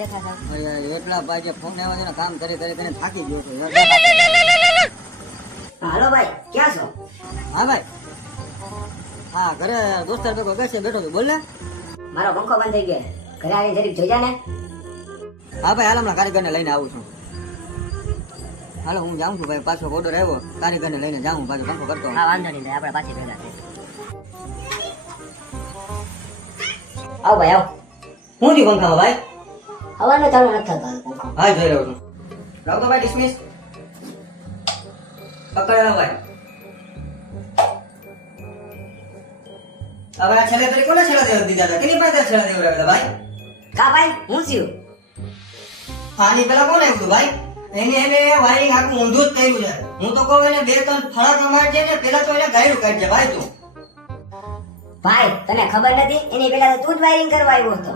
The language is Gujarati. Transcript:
એટલા પાછે ફોન આવ્યો છે ને, કામ કરી કરીને થાકી ગયો છું. હાલો ભાઈ, ક્યાં છો? હા ભાઈ, હા ઘરે દોસ્તાર ભેગો બેસે બેઠો છું. બોલ ને. મારો પંખો બંધ થઈ ગયો, ઘરે આવીને જરીક જોઈ જા ને. હા ભાઈ, હાલ હમણાં કારીગરને લઈને આવું છું. હાલો હું જાઉં છું ભાઈ, પાછો ઓર્ડર આવ્યો, કારીગરને લઈને જાઉં, પાછો પંખો કરતો. હા વાંધો નહીં, આપણે પાછી ભેગા થઈ. આવ ભાઈ આવ. હું થયું પંખામાં ભાઈ? હવાનો ચાલુ નથી થતો પંખો. હા જોઈ રહ્યો છું. લાવ તો ભાઈ ડિસમિસ. પકડેલો ભાઈ. હવે આ છેલ્લે તરી કોને છેલ્લા દેવા દીધા હતા? કેની પાસે છેલ્લા દેવડાવ્યા હતા ભાઈ? કા ભાઈ, હું થયું? આની પેલા કોણ આવ્યું હતું ભાઈ? એને વાયરિંગ આખું ઊંધું જ કર્યું છે. હું તો કહું એને 2-3 ફળા મારજે ને, પેલા તો એને ગાયરું કાઢજે ભાઈ તું. ભાઈ તને ખબર નથી, એની પેલા તો તું જ વાયરિંગ કરવા આવ્યો હતો.